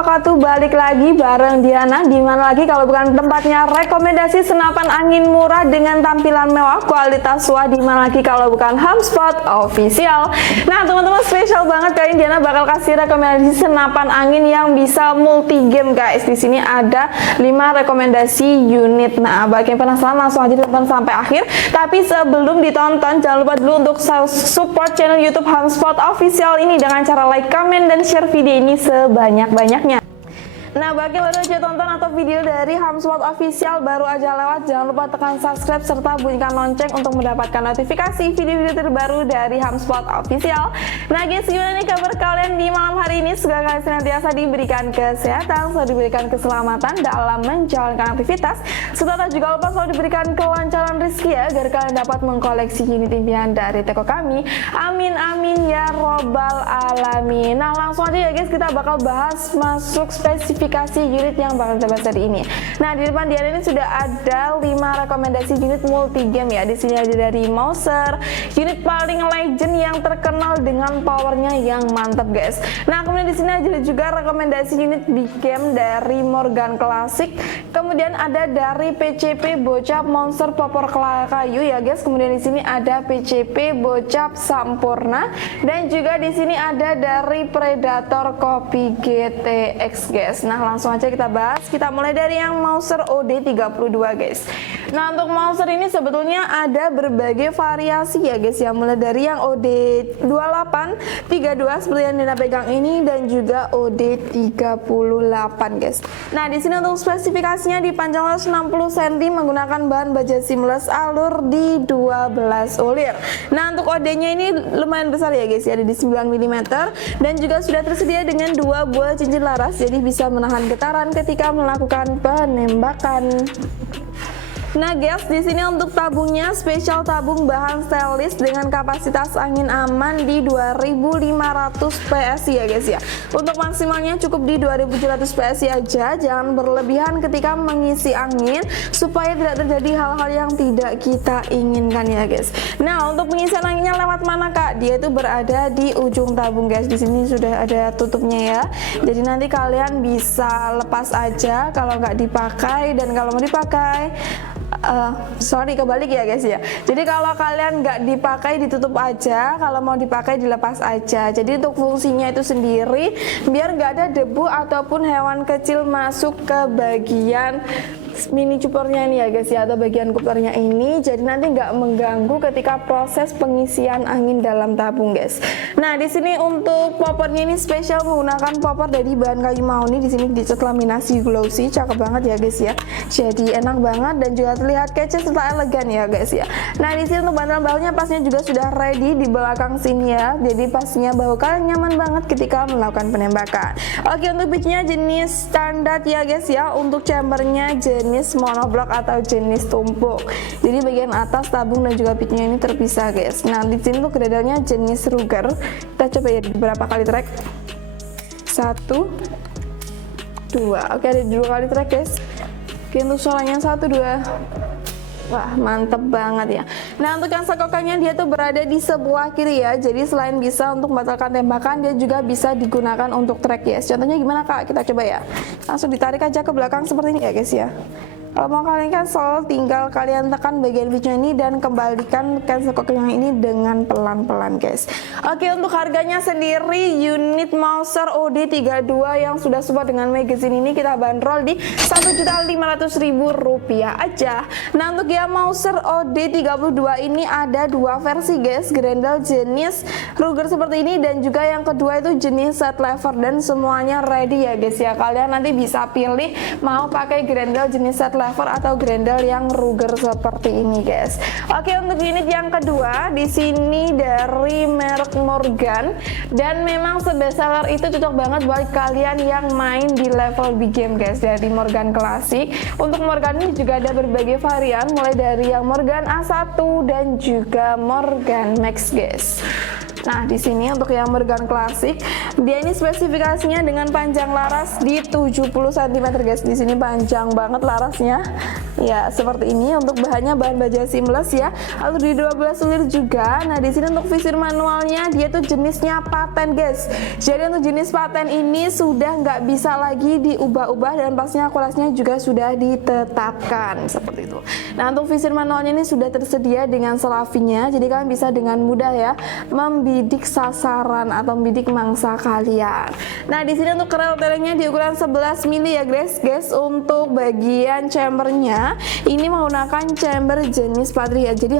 wabarakatuh. Balik lagi bareng Diana. Dimana lagi kalau bukan tempatnya rekomendasi senapan angin murah dengan tampilan mewah, kualitas wah. Dimana lagi kalau bukan HomeSpot Official. Nah teman-teman, spesial banget kali ini Diana bakal kasih rekomendasi senapan angin yang bisa multi game guys. Di sini ada 5 rekomendasi unit. Nah bagi yang penasaran langsung aja ditonton sampai akhir. Tapi sebelum ditonton jangan lupa dulu untuk support channel YouTube HomeSpot Official ini dengan cara like, comment, dan share video ini sebanyak-banyaknya. Nah bagi yang baru aja tonton atau video dari HomeSpot Official baru aja lewat, jangan lupa tekan subscribe serta bunyikan lonceng untuk mendapatkan notifikasi video-video terbaru dari HomeSpot Official. Nah guys, gimana nih kabar kalian di malam hari ini? Semoga kalian senantiasa diberikan kesehatan, selalu diberikan keselamatan dalam menjalankan aktivitas, serta juga lupa selalu diberikan kelancaran rezeki ya, agar kalian dapat mengkoleksi unit impian dari toko kami. Amin amin ya robbal alamin. Nah langsung aja ya guys, kita bakal bahas masuk spesifikasi unit yang bakal kita bahas hari ini. Nah di depan Diana ini sudah ada 5 rekomendasi unit multi game ya. Di sini ada dari Mauser, unit paling legend yang terkenal dengan powernya yang mantap guys. Nah kemudian di sini ada juga rekomendasi unit big game dari Morgan Classic. Kemudian ada dari PCP Bocap Monster Popor Kayu ya guys. Kemudian di sini ada PCP Bocap Sampurna dan juga di sini ada dari Predator Kopi GTX guys. Nah langsung aja kita bahas. Kita mulai dari yang Mauser OD32 guys. Nah untuk Mauser ini sebetulnya ada berbagai variasi ya guys ya. Mulai dari yang OD28, 32 seperti yang Dina pegang ini dan juga OD38 guys. Nah di sini untuk spesifikasinya di panjang 60 cm menggunakan bahan baja seamless alur di 12 ulir. Nah untuk OD-nya ini lumayan besar ya guys ya, ada di 9 mm dan juga sudah tersedia dengan 2 buah cincin laras, jadi bisa menahan getaran ketika melakukan penembakan. Nah guys, di sini untuk tabungnya spesial tabung bahan stainless dengan kapasitas angin aman di 2500 PSI ya guys ya. Untuk maksimalnya cukup di 2700 PSI aja, jangan berlebihan ketika mengisi angin supaya tidak terjadi hal-hal yang tidak kita inginkan ya guys. Nah untuk pengisian anginnya lewat mana kak? Dia itu berada di ujung tabung guys. Di sini sudah ada tutupnya ya. Jadi nanti kalian bisa lepas aja kalau nggak dipakai, dan kalau mau dipakai kebalik ya guys ya. Jadi kalau kalian nggak dipakai ditutup aja, kalau mau dipakai dilepas aja. Jadi untuk fungsinya itu sendiri biar nggak ada debu ataupun hewan kecil masuk ke bagian mini cupernya ini ya guys ya, atau bagian kupernya ini, jadi nanti nggak mengganggu ketika proses pengisian angin dalam tabung guys. Nah di sini untuk poppernya ini spesial menggunakan popper dari bahan kayu mahoni. Di sini dicat laminasi glossy, cakep banget ya guys ya. Jadi enak banget dan juga terlihat kece serta elegan ya guys ya. Nah di sini untuk bantal bahunya pasnya juga sudah ready di belakang sini ya. Jadi pasnya bahu kalian nyaman banget ketika melakukan penembakan. Oke, untuk pitchnya jenis standar ya guys ya. Untuk chambernya jenis monoblock atau jenis tumpuk. Jadi bagian atas tabung dan juga pitchnya ini terpisah guys. Nah di sini tuh kedadanya jenis Ruger. Kita coba ya beberapa kali track. 1, 2. Oke, ada 2 kali track guys. Oke, untuk suaranya 1, 2. Wah mantep banget ya. Nah untuk yang sekokannya dia tuh berada di sebelah kiri ya. Jadi selain bisa untuk membatalkan tembakan, dia juga bisa digunakan untuk track ya. Contohnya gimana kak? Kita coba ya. Langsung ditarik aja ke belakang seperti ini ya guys ya. Kalau mau kalian cancel, tinggal kalian tekan bagian pitchnya ini dan kembalikan cancel kokok yang ini dengan pelan-pelan guys. Oke, untuk harganya sendiri unit Mauser OD32 yang sudah support dengan magazine ini kita bandrol di Rp1.500.000 aja. Nah untuk yang Mauser OD32 ini ada 2 versi guys, Grendel jenis Ruger seperti ini dan juga yang kedua itu jenis set lever, dan semuanya ready ya guys ya. Kalian nanti bisa pilih mau pakai Grendel jenis set lever atau Grendel yang Ruger seperti ini guys. Oke, untuk unit yang kedua di sini dari merek Morgan, dan memang sebeseller itu cocok banget buat kalian yang main di level big game guys, dari Morgan Classic. Untuk Morgan ini juga ada berbagai varian mulai dari yang Morgan A1 dan juga Morgan Max guys. Nah, di sini untuk yang Morgan Classic, dia ini spesifikasinya dengan panjang laras di 70 cm guys. Di sini panjang banget larasnya. Ya, seperti ini. Untuk bahannya bahan baja seamless ya. Lalu di 12 sulir juga. Nah, di sini untuk visir manualnya dia tuh jenisnya paten guys. Jadi untuk jenis paten ini sudah nggak bisa lagi diubah-ubah dan pastinya akurasinya juga sudah ditetapkan seperti itu. Nah, untuk visir manualnya ini sudah tersedia dengan selafinya. Jadi kalian bisa dengan mudah ya membidik sasaran atau membidik mangsa kalian. Nah, di sini untuk rel telingnya di ukuran 11 mili ya guys. Untuk bagian chambernya ini menggunakan chamber jenis Patria. Jadi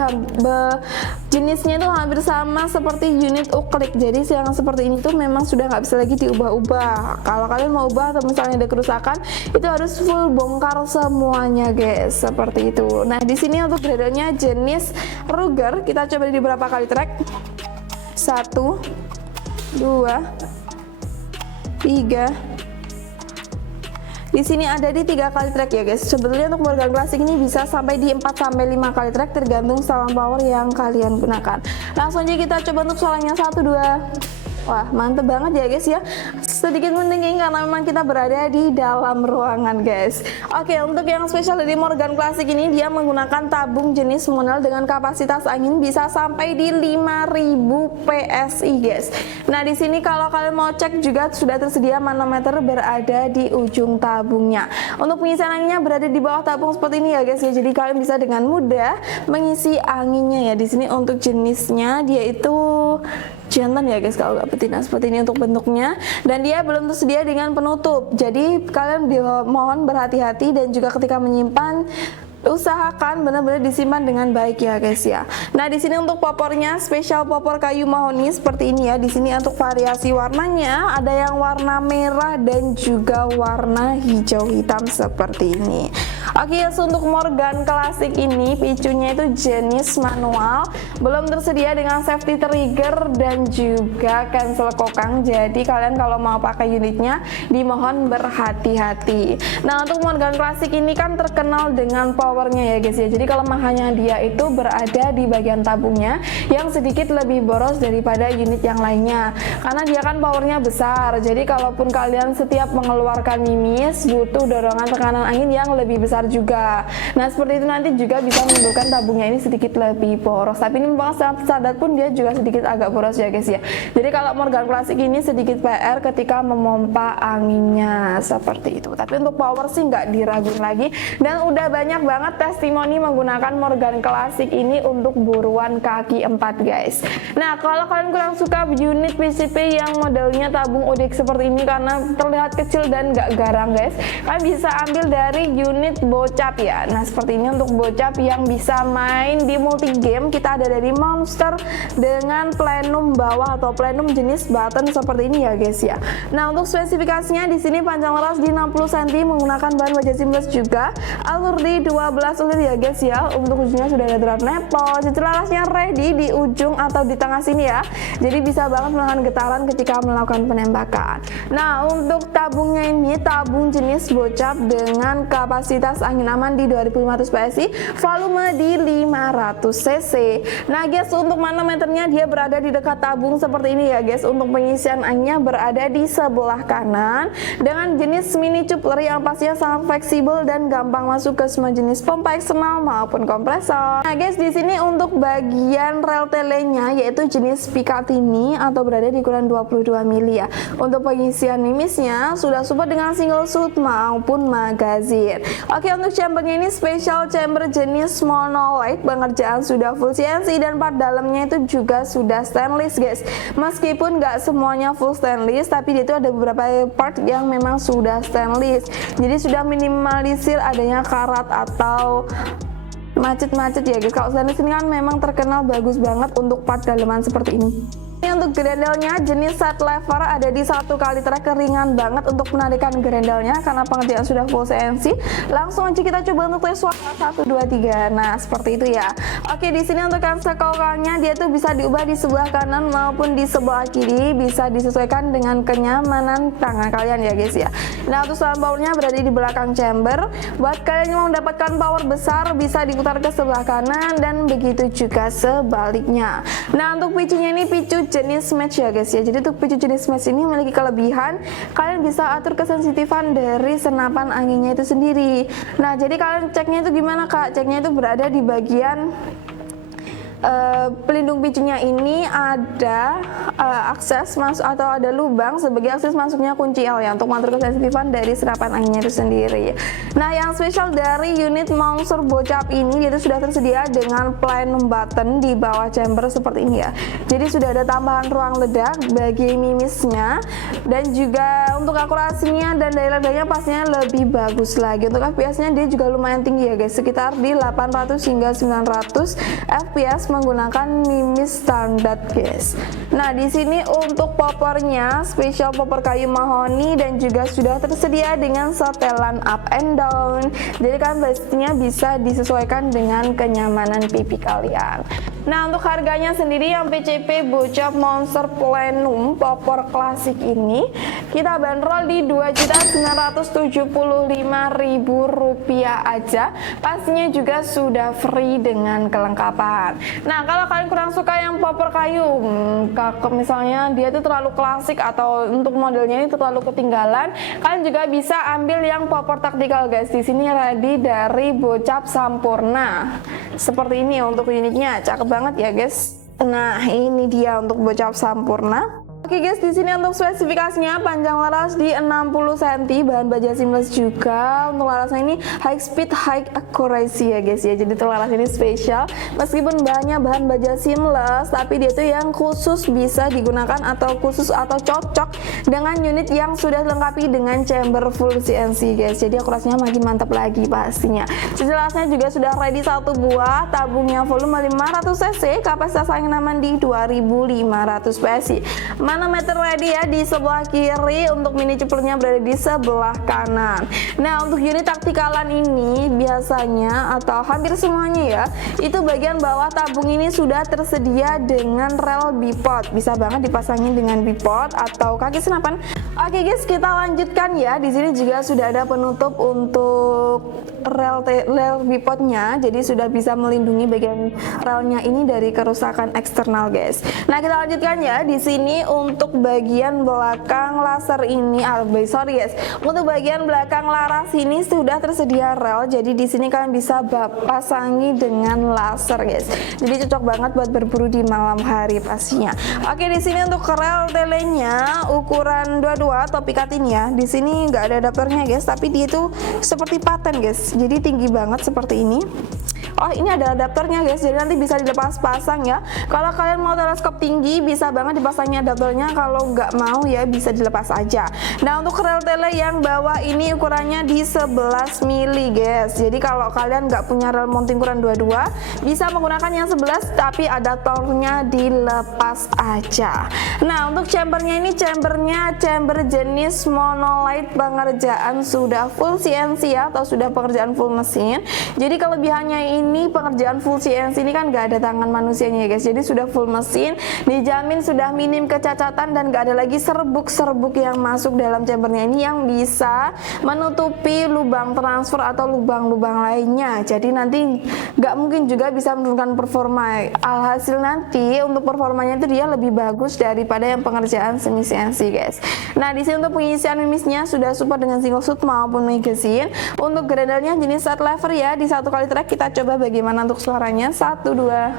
jenisnya itu hampir sama seperti unit uklik. Jadi yang seperti ini tuh memang sudah nggak bisa lagi diubah-ubah. Kalau kalian mau ubah atau misalnya ada kerusakan, itu harus full bongkar semuanya guys. Seperti itu. Nah, di sini untuk gradernya jenis Ruger. Kita coba di beberapa kali track. 1, 2, 3. Di sini ada di 3 kali track ya guys. Sebetulnya untuk Morgan Classic ini bisa sampai di 4 sampai 5 kali track tergantung saluran power yang kalian gunakan. Langsung aja kita coba untuk suaranya 1, 2. Wah, mantep banget ya guys ya. Sedikit mendingin karena memang kita berada di dalam ruangan guys. Oke, untuk yang spesial dari Morgan Classic ini dia menggunakan tabung jenis Monel dengan kapasitas angin bisa sampai di 5000 PSI guys. Nah, di sini kalau kalian mau cek juga sudah tersedia manometer berada di ujung tabungnya. Untuk pengisian anginnya berada di bawah tabung seperti ini ya guys ya. Jadi kalian bisa dengan mudah mengisi anginnya ya. Di sini untuk jenisnya dia itu jantan ya guys, kalau nggak betina seperti ini untuk bentuknya, dan dia belum tersedia dengan penutup. Jadi kalian mohon berhati-hati dan juga ketika menyimpan usahakan benar-benar disimpan dengan baik ya guys ya. Nah, di sini untuk popornya spesial popor kayu mahoni seperti ini ya. Di sini untuk variasi warnanya ada yang warna merah dan juga warna hijau hitam seperti ini. Oke, untuk Morgan Classic ini picunya itu jenis manual, belum tersedia dengan safety trigger dan juga cancel kokang. Jadi kalian kalau mau pakai unitnya dimohon berhati-hati. Nah, untuk Morgan Classic ini kan terkenal dengan powernya ya guys ya. Jadi kelemahannya dia itu berada di bagian tabungnya yang sedikit lebih boros daripada unit yang lainnya. Karena dia kan powernya besar. Jadi kalaupun kalian setiap mengeluarkan mimis butuh dorongan tekanan angin yang lebih besar juga. Nah, seperti itu nanti juga bisa menimbulkan tabungnya ini sedikit lebih boros. Tapi ini memang standar pun dia juga sedikit agak boros ya guys ya. Jadi kalau Morgan Classic ini sedikit PR ketika memompa anginnya seperti itu. Tapi untuk power sih nggak diraguin lagi dan udah banyak banget testimoni menggunakan Morgan Classic ini untuk buruan kaki 4 guys. Nah, kalau kalian kurang suka unit PCP yang modelnya tabung ODX seperti ini karena terlihat kecil dan nggak garang guys, kalian bisa ambil dari unit bocap ya. Nah, seperti ini untuk bocap yang bisa main di multi game, kita ada dari Monster dengan plenum bawah atau plenum jenis button seperti ini ya guys ya. Nah, untuk spesifikasinya di sini panjang laras di 60 cm menggunakan bahan baja seamless juga, alur di 12 sulir ya guys ya. Untuk ujungnya sudah ada drop nepal, cicil larasnya ready di ujung atau di tengah sini ya. Jadi bisa banget menahan getaran ketika melakukan penembakan. Nah, untuk tabungnya ini tabung jenis bocap dengan kapasitas angin aman di 2500 PSI, volume di 500 cc. Nah guys, untuk manometernya dia berada di dekat tabung seperti ini ya guys. Untuk pengisian anginnya berada di sebelah kanan dengan jenis mini coupler yang pastinya sangat fleksibel dan gampang masuk ke semua jenis pompa eksternal maupun kompresor. Nah guys, di sini untuk bagian rel telenya yaitu jenis Picatinny atau berada di ukuran 22 mili ya. Untuk pengisian mimisnya sudah support dengan single shoot maupun magazine. Oke, untuk chambernya ini special chamber jenis monolite, pengerjaan sudah full CNC dan part dalamnya itu juga sudah stainless guys. Meskipun nggak semuanya full stainless, tapi dia itu ada beberapa part yang memang sudah stainless. Jadi sudah minimalisir adanya karat atau macet-macet ya guys. Kalau stainless ini kan memang terkenal bagus banget untuk part dalaman seperti ini. Ini untuk grendelnya jenis set lever ada di 1 kali track, ringan banget untuk menarikan grendelnya karena pengerjaan sudah full CNC. Langsung aja kita coba untuk tes suara 1, 2, 3. Nah, seperti itu ya. Oke, di sini untuk cancel kokangnya dia tuh bisa diubah di sebelah kanan maupun di sebelah kiri, bisa disesuaikan dengan kenyamanan tangan kalian ya guys ya. Nah, untuk saluran powernya berada di belakang chamber. Buat kalian yang mau mendapatkan power besar bisa diputar ke sebelah kanan dan begitu juga sebaliknya. Nah, untuk picunya ini picu jenis match ya guys ya. Jadi untuk picu jenis match ini memiliki kelebihan, kalian bisa atur kesensitifan dari senapan anginnya itu sendiri. Nah, jadi kalian ceknya itu gimana Kak? Ceknya itu berada di bagian pelindung picunya ini ada akses masuk atau ada lubang sebagai akses masuknya kunci L ya, untuk mengatur kesensitifan dari senapan anginnya itu sendiri. Nah, yang spesial dari unit Monster Bocap ini, dia itu sudah tersedia dengan plenum button di bawah chamber seperti ini ya. Jadi sudah ada tambahan ruang ledak bagi mimisnya, dan juga untuk akurasinya dan daya ledaknya pastinya lebih bagus lagi. Untuk FPS-nya dia juga lumayan tinggi ya guys, sekitar di 800 hingga 900 FPS menggunakan mimis standar guys. Nah, di sini untuk poppernya spesial popper kayu mahoni dan juga sudah tersedia dengan setelan up and down. Jadi kan pastinya bisa disesuaikan dengan kenyamanan pipi kalian. Nah, untuk harganya sendiri yang PCP Bocap Monster Plenum popper klasik ini kita bandrol di Rp2.975.000 aja. Pastinya juga sudah free dengan kelengkapan. Nah, kalau kalian kurang suka yang popper kayu, misalnya dia itu terlalu klasik atau untuk modelnya ini terlalu ketinggalan, kalian juga bisa ambil yang popper taktikal guys. Di sini ready dari Bocap Sampurna. Seperti ini untuk unitnya, cakep banget ya guys. Nah, ini dia untuk Bocap Sampurna. Oke guys, di sini untuk spesifikasinya panjang laras di 60 cm, bahan baja seamless juga. Untuk larasnya ini high speed, high accuracy ya guys ya. Jadi untuk laras ini spesial, meskipun bahannya bahan baja seamless, tapi dia tuh yang khusus bisa digunakan atau khusus atau cocok dengan unit yang sudah dilengkapi dengan chamber full CNC guys. Jadi akurasinya makin mantap lagi pastinya. Sejelasnya juga sudah ready satu buah, tabungnya volume 500 cc, kapasitas angin aman di 2500 PSI. Manometer ready ya di sebelah kiri, untuk mini cuplurnya berada di sebelah kanan. Nah, untuk unit taktikalan ini biasanya atau hampir semuanya ya, itu bagian bawah tabung ini sudah tersedia dengan rel bipod. Bisa banget dipasangin dengan bipod atau kaki senapan. Oke guys, kita lanjutkan ya. Di sini juga sudah ada penutup untuk rel bipodnya, jadi sudah bisa melindungi bagian relnya ini dari kerusakan eksternal guys. Nah, kita lanjutkan ya. Di sini untuk bagian belakang laser ini, guys, untuk bagian belakang laras ini sudah tersedia rel. Jadi di sini kalian bisa pasangi dengan laser guys. Jadi cocok banget buat berburu di malam hari pastinya. Oke, di sini untuk rel telenya ukuran 22 atau pikat ini ya. Di sini nggak ada adapternya guys, tapi dia itu seperti paten guys. Jadi tinggi banget seperti ini. Oh, ini ada adapternya guys, jadi nanti bisa dilepas pasang ya. Kalau kalian mau teleskop tinggi bisa banget dipasangnya adapternya, kalau nggak mau ya bisa dilepas aja. Nah, untuk rel tele yang bawah ini ukurannya di 11 mili guys. Jadi kalau kalian nggak punya rel mounting ukuran 22, bisa menggunakan yang 11 tapi adaptornya dilepas aja. Nah, untuk chambernya ini chamber jenis monolith, pengerjaan sudah full CNC ya, atau sudah pengerjaan full mesin. Jadi kelebihannya ini pengerjaan full CNC ini kan gak ada tangan manusianya ya guys. Jadi sudah full mesin, dijamin sudah minim kecacatan dan gak ada lagi serbuk-serbuk yang masuk dalam chambernya ini yang bisa menutupi lubang transfer atau lubang-lubang lainnya. Jadi nanti gak mungkin juga bisa menurunkan performa. Alhasil nanti untuk performanya itu dia lebih bagus daripada yang pengerjaan semi CNC guys. Nah, di sini untuk pengisian mimisnya sudah support dengan single shoot maupun magazine. Untuk grendelnya jenis set lever ya, di satu kali track. Kita coba bagaimana untuk suaranya. 1, 2.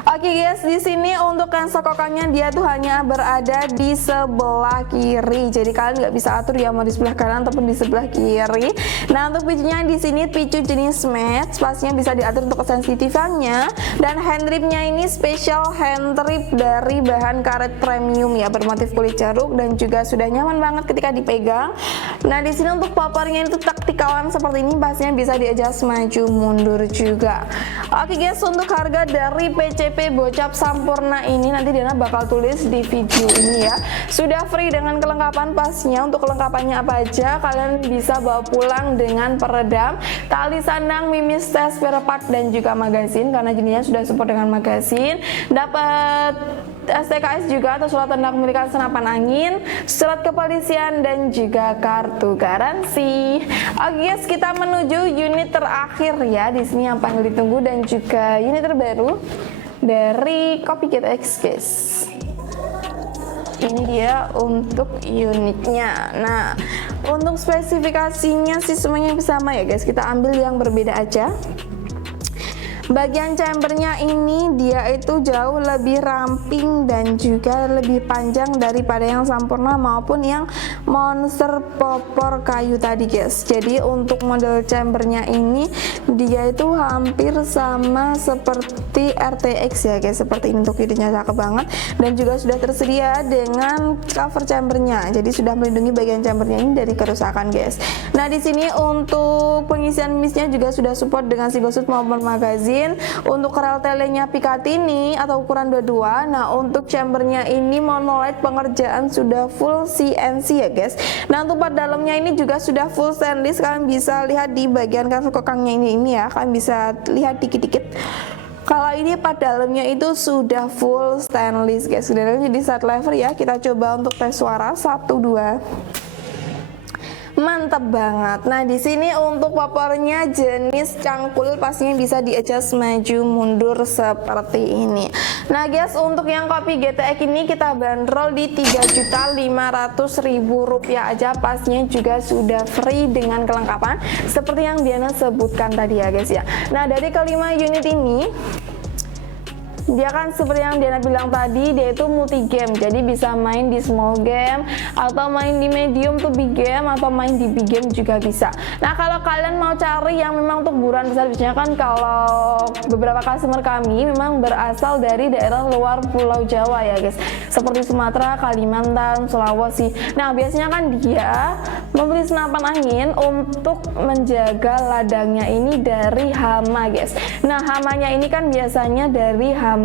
Oke guys, di sini untuk yang sekokannya dia tuh hanya berada di sebelah kiri. Jadi kalian nggak bisa atur ya mau di sebelah kanan ataupun di sebelah kiri. Nah, untuk picunya di sini picu jenis match, pastinya bisa diatur untuk kesensitifannya. Dan hand ribnya ini special hand rib dari bahan karet premium ya, bermotif kulit jeruk dan juga sudah nyaman banget ketika dipegang. Nah, di sini untuk poppernya itu taktikalan seperti ini, pastinya bisa di-adjust maju mundur juga. Oke guys, untuk harga dari PCP Bocap Sampurna ini nanti Diana bakal tulis di video ini ya. Sudah free dengan kelengkapan pasnya. Untuk kelengkapannya apa aja, kalian bisa bawa pulang dengan peredam, tali sandang, mimis, tes, spare part dan juga magazine, karena jenisnya sudah support dengan magazine. Dapat STKS juga atau surat tanda kepemilikan senapan angin, surat kepolisian dan juga kartu garansi. Oke guys, kita menuju unit terakhir ya. Di sini yang paling ditunggu dan juga unit terbaru. dari Copy GTX guys. Ini dia untuk unitnya. Nah, untuk spesifikasinya sih semuanya sama ya guys. Kita ambil yang berbeda aja. Bagian chambernya ini dia itu jauh lebih ramping dan juga lebih panjang daripada yang Sampurna maupun yang monster popor kayu tadi guys. Jadi untuk model chambernya ini dia itu hampir sama seperti RTX ya guys. Seperti ini, untuk ininya cakep banget dan juga sudah tersedia dengan cover chambernya. Jadi sudah melindungi bagian chambernya ini dari kerusakan guys. Nah di sini untuk pengisian misnya juga sudah support dengan single shoot maupun magazine. Untuk rel telenya Picatinny atau ukuran 22. Nah untuk chambernya ini monolight, pengerjaan sudah full CNC ya guys. Nah untuk part dalamnya ini juga sudah full stainless. Kalian bisa lihat di bagian kasur kokangnya ini ya, kalian bisa lihat dikit-dikit. Kalau ini part dalamnya itu sudah full stainless guys. Kemudian jadi side lever ya. Kita coba untuk tes suara 1 2. Mantap banget. Nah di sini untuk popornya jenis cangkul, pastinya bisa di adjust maju mundur seperti ini. Nah guys, untuk yang Copy GTX ini kita bandrol di Rp3.500.000 aja. Pastinya juga sudah free dengan kelengkapan seperti yang Diana sebutkan tadi ya guys ya. Nah dari kelima unit ini dia kan seperti yang Diana bilang tadi, dia itu multi game, jadi bisa main di small game atau main di medium to big game atau main di big game juga bisa. Nah kalau kalian mau cari yang memang untuk ukuran besar, biasanya kan kalau beberapa customer kami memang berasal dari daerah luar Pulau Jawa ya guys, seperti Sumatera, Kalimantan, Sulawesi. Nah biasanya kan dia membeli senapan angin untuk menjaga ladangnya ini dari hama guys. Nah hamanya ini kan biasanya dari hama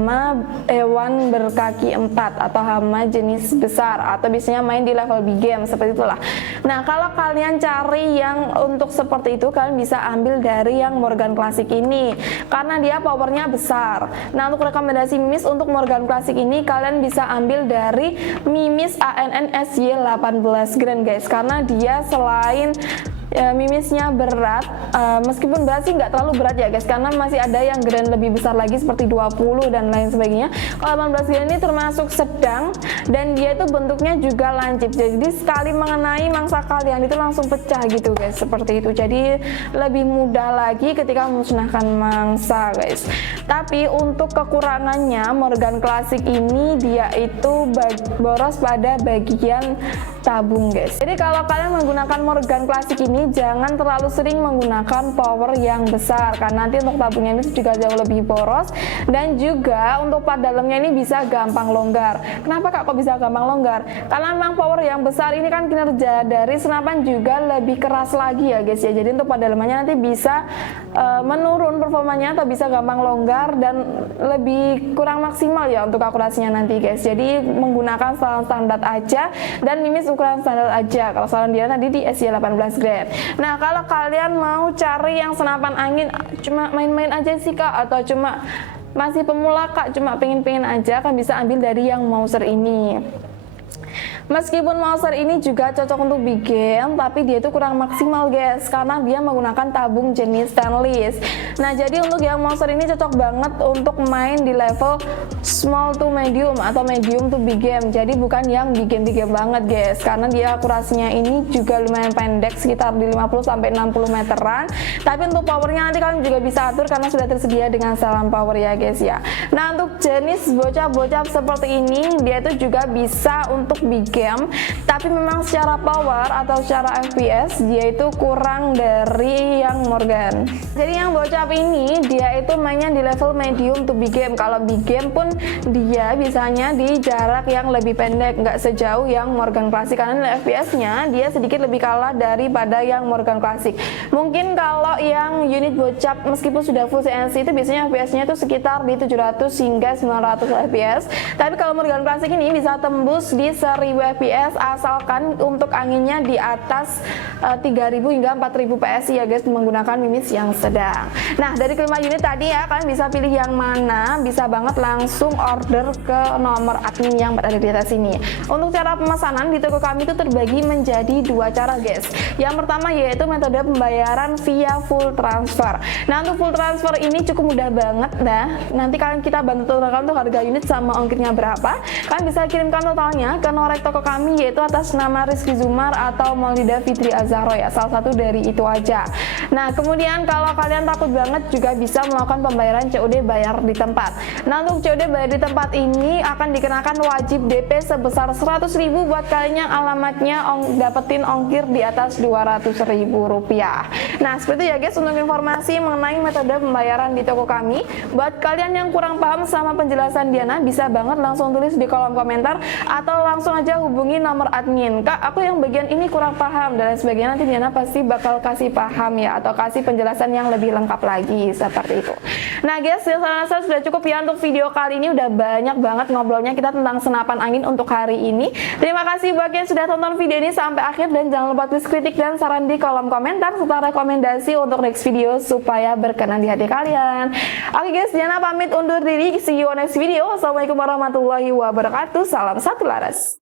hewan berkaki 4 atau hama jenis besar, atau biasanya main di level big game seperti itulah. Nah kalau kalian cari yang untuk seperti itu, kalian bisa ambil dari yang Morgan Classic ini karena dia powernya besar. Nah untuk rekomendasi mimis untuk Morgan Classic ini, kalian bisa ambil dari mimis ANN SY18 Grand guys, karena dia selain mimisnya berat, meskipun berat sih nggak terlalu berat ya guys, karena masih ada yang grand lebih besar lagi seperti 20 dan lain sebagainya. Kalau 18 grand ini termasuk sedang dan dia itu bentuknya juga lancip, jadi sekali mengenai mangsa kalian itu langsung pecah gitu guys, seperti itu. Jadi lebih mudah lagi ketika memusnahkan mangsa guys. Tapi untuk kekurangannya Morgan Classic ini dia itu boros pada bagian tabung guys. Jadi kalau kalian menggunakan Morgan Classic ini jangan terlalu sering menggunakan power yang besar, karena nanti untuk tabungnya ini juga jauh lebih boros dan juga untuk part dalamnya ini bisa gampang longgar. Kenapa kak kok bisa gampang longgar? Karena memang power yang besar ini kan kinerja dari senapan juga lebih keras lagi ya guys ya. Jadi untuk part dalamnya nanti bisa menurun performanya atau bisa gampang longgar dan lebih kurang maksimal ya untuk akurasinya nanti guys. Jadi menggunakan standar aja dan mimis ukuran standar aja. Kalau saran dia tadi di SY18 Grand. Nah kalau kalian mau cari yang senapan angin cuma main-main aja sih kak, atau cuma masih pemula kak, cuma pengen-pengen aja, kan bisa ambil dari yang Mouser ini. Meskipun Mouser ini juga cocok untuk big game, tapi dia itu kurang maksimal guys, karena dia menggunakan tabung jenis stainless. Nah jadi untuk yang Mouser ini cocok banget untuk main di level small to medium atau medium to big game. Jadi bukan yang big game banget guys, karena dia akurasinya ini juga lumayan pendek, sekitar di 50-60 meteran. Tapi untuk powernya nanti kalian juga bisa atur karena sudah tersedia dengan selang power ya guys ya. Nah untuk jenis bocap-bocap seperti ini, dia itu juga bisa untuk big game, tapi memang secara power atau secara FPS dia itu kurang dari yang Morgan. Jadi yang bocap ini dia itu mainnya di level medium to big game. Kalau big game pun dia bisanya di jarak yang lebih pendek, nggak sejauh yang Morgan Classic, karena FPS-nya dia sedikit lebih kalah daripada yang Morgan Classic. Mungkin kalau yang unit bocap meskipun sudah full CNC itu biasanya FPS-nya itu sekitar di 700 hingga 900 FPS, tapi kalau Morgan Classic ini bisa tembus di 1000 fps asalkan untuk anginnya di atas 3000 hingga 4000 PSI ya guys, menggunakan mimis yang sedang. Nah, dari kelima unit tadi ya, kalian bisa pilih yang mana, bisa banget langsung order ke nomor admin yang berada di atas ini. Untuk cara pemesanan di toko kami itu terbagi menjadi dua cara guys. Yang pertama yaitu metode pembayaran via full transfer. Nah, untuk full transfer ini cukup mudah banget. Nah, nanti kita bantu totalkan untuk harga unit sama ongkirnya berapa. Kalian bisa kirimkan totalnya ke norek toko kami yaitu atas nama Rizky Zumar atau Maulida Fitri Azahro ya, salah satu dari itu aja. Nah, kemudian kalau kalian takut banget juga bisa melakukan pembayaran COD bayar di tempat. Nah, untuk COD bayar di tempat ini akan dikenakan wajib DP sebesar 100.000 buat kalian yang alamatnya dapetin ongkir di atas 200.000 rupiah. Nah, seperti itu ya guys untuk informasi mengenai metode pembayaran di toko kami. Buat kalian yang kurang paham sama penjelasan Diana, bisa banget langsung tulis di kolom komentar atau langsung aja hubungi nomor admin. Kak, aku yang bagian ini kurang paham dan lain sebagainya, nanti Diana pasti bakal kasih paham ya, atau kasih penjelasan yang lebih lengkap lagi seperti itu. Nah guys, saya rasa sudah cukup ya untuk video kali ini, udah banyak banget ngobrolnya kita tentang senapan angin untuk hari ini. Terima kasih buat yang sudah tonton video ini sampai akhir, dan jangan lupa tulis kritik dan saran di kolom komentar serta rekomendasi untuk next video supaya berkenan di hati kalian. Oke guys, Diana pamit undur diri, see you on next video. Wassalamualaikum warahmatullahi wabarakatuh, salam satu laras.